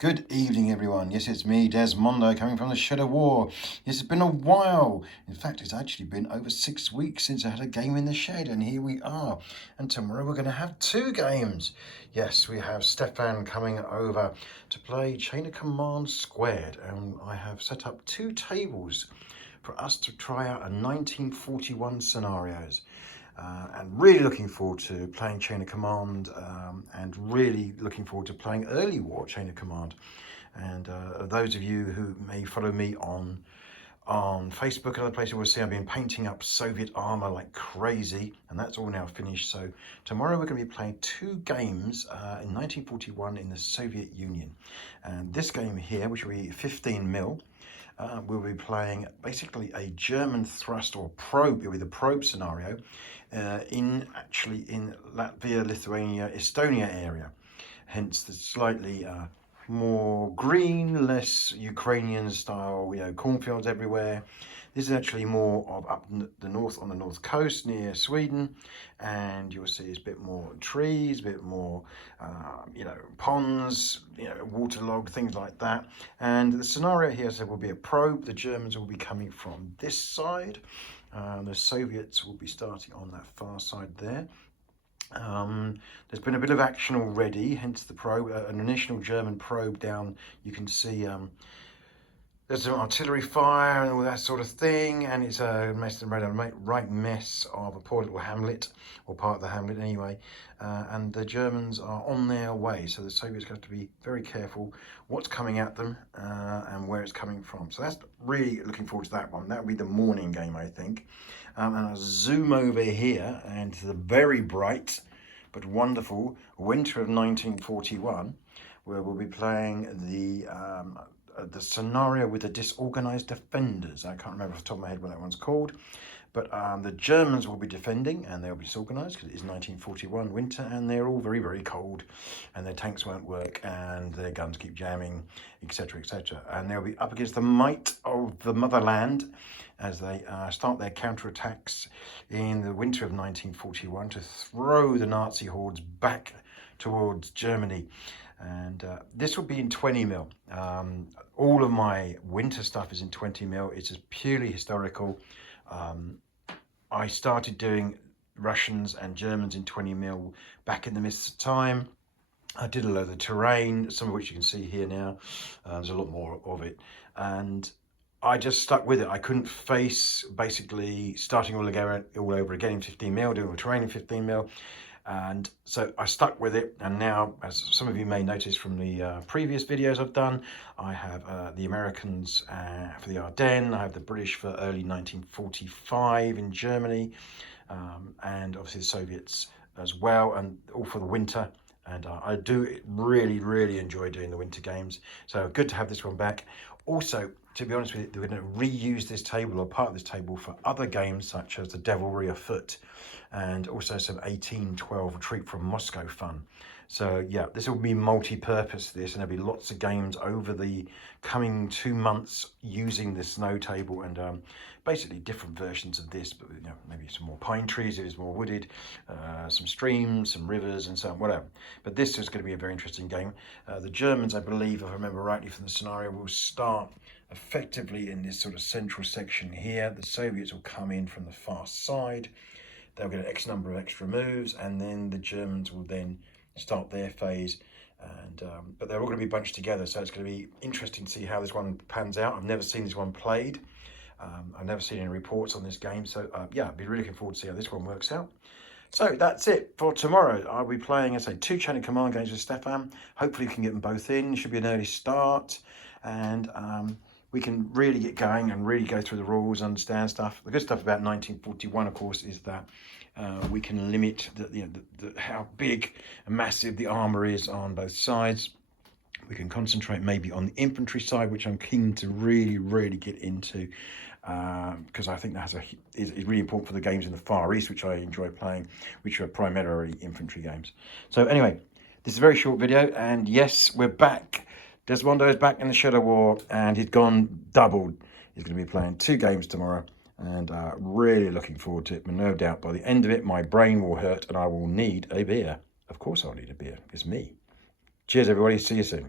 Good evening, everyone. Yes, it's me, Desmondo, coming from the Shed of War. Yes, it's been a while. In fact, it's actually been over 6 weeks since I had a game in the shed, and here we are. And tomorrow we're going to have 2 games. Yes, we have Stefan coming over to play Chain of Command Squared, and I have set up 2 tables for us to try out a 1941 scenarios. And really looking forward to playing Chain of Command, and really looking forward to playing early war Chain of Command. And those of you who may follow me on Facebook and other places will see I've been painting up Soviet armor like crazy, and that's all now finished. So tomorrow we're going to be playing 2 games in 1941 in the Soviet Union. And this game here, which will be 15 mil, we'll be playing basically a German thrust or probe. It'll be the probe scenario in Latvia, Lithuania, Estonia area. Hence the slightly more green, less Ukrainian style, cornfields everywhere. This is actually more of up the north, on the north coast near Sweden, and you'll see it's a bit more trees, a bit more, ponds, waterlogged, things like that. And the scenario here will be a probe. The Germans will be coming from this side. The Soviets will be starting on that far side there. There's been a bit of action already, hence the probe, an initial German probe down. You can see there's some artillery fire and all that sort of thing, and it's a right mess of a poor little hamlet, or part of the hamlet anyway, and the Germans are on their way, so the Soviets have to be very careful what's coming at them and where it's coming from. So that's really looking forward to that one. That will be the morning game, I think. And I'll zoom over here and to the very bright but wonderful winter of 1941, where we'll be playing the scenario with the disorganized defenders. I can't remember off the top of my head what that one's called, but the Germans will be defending, and they'll be disorganized because it is 1941 winter, and they're all very, very cold, and their tanks won't work, and their guns keep jamming, etc., etc. And they'll be up against the might of the motherland as they start their counterattacks in the winter of 1941 to throw the Nazi hordes back towards Germany. And this will be in 20 mil. All of my winter stuff is in 20 mil. It's just purely historical. I started doing Russians and Germans in 20 mil back in the midst of time. I did a lot of the terrain, some of which you can see here now. There's a lot more of it. And I just stuck with it. I couldn't face basically starting all over again in 15 mil, doing the terrain in 15 mil. And so I stuck with it, and now, as some of you may notice from the previous videos I've done, I have the Americans for the Ardennes, I have the British for early 1945 in Germany, and obviously the Soviets as well, and all for the winter. And I do really, really enjoy doing the winter games, so good to have this one back. Also, to be honest with you, we're going to reuse this table, or part of this table, for other games such as the Devilry Afoot, and also some 1812 Retreat from Moscow fun. So yeah, this will be multi-purpose, and there'll be lots of games over the coming 2 months using the snow table, and basically different versions of this, but maybe some more pine trees if it's more wooded, some streams, some rivers, and so on, whatever. But this is going to be a very interesting game. The Germans, I believe, if I remember rightly from the scenario, will start effectively in this sort of central section here. The Soviets will come in from the far side. They'll get X number of extra moves, and then the Germans will then start their phase. And but they're all going to be bunched together, so it's going to be interesting to see how this one pans out. I've never seen this one played. I've never seen any reports on this game, so yeah, I'd be really looking forward to see how this one works out. So that's it for tomorrow. I'll be playing, as I say, 2 Chain of Command games with Stefan. Hopefully we can get them both in. It should be an early start, and we can really get going and really go through the rules, understand stuff. The good stuff about 1941, of course, is that we can limit how big and massive the armor is on both sides. We can concentrate maybe on the infantry side, which I'm keen to really, really get into, because I think that is really important for the games in the Far East, which I enjoy playing, which are primarily infantry games. So anyway, this is a very short video, and yes, we're back. Desmondo is back in the Shed of War, and he's gone doubled. He's going to be playing 2 games tomorrow, and really looking forward to it. But no doubt by the end of it, my brain will hurt, and I will need a beer. Of course I'll need a beer. It's me. Cheers, everybody. See you soon.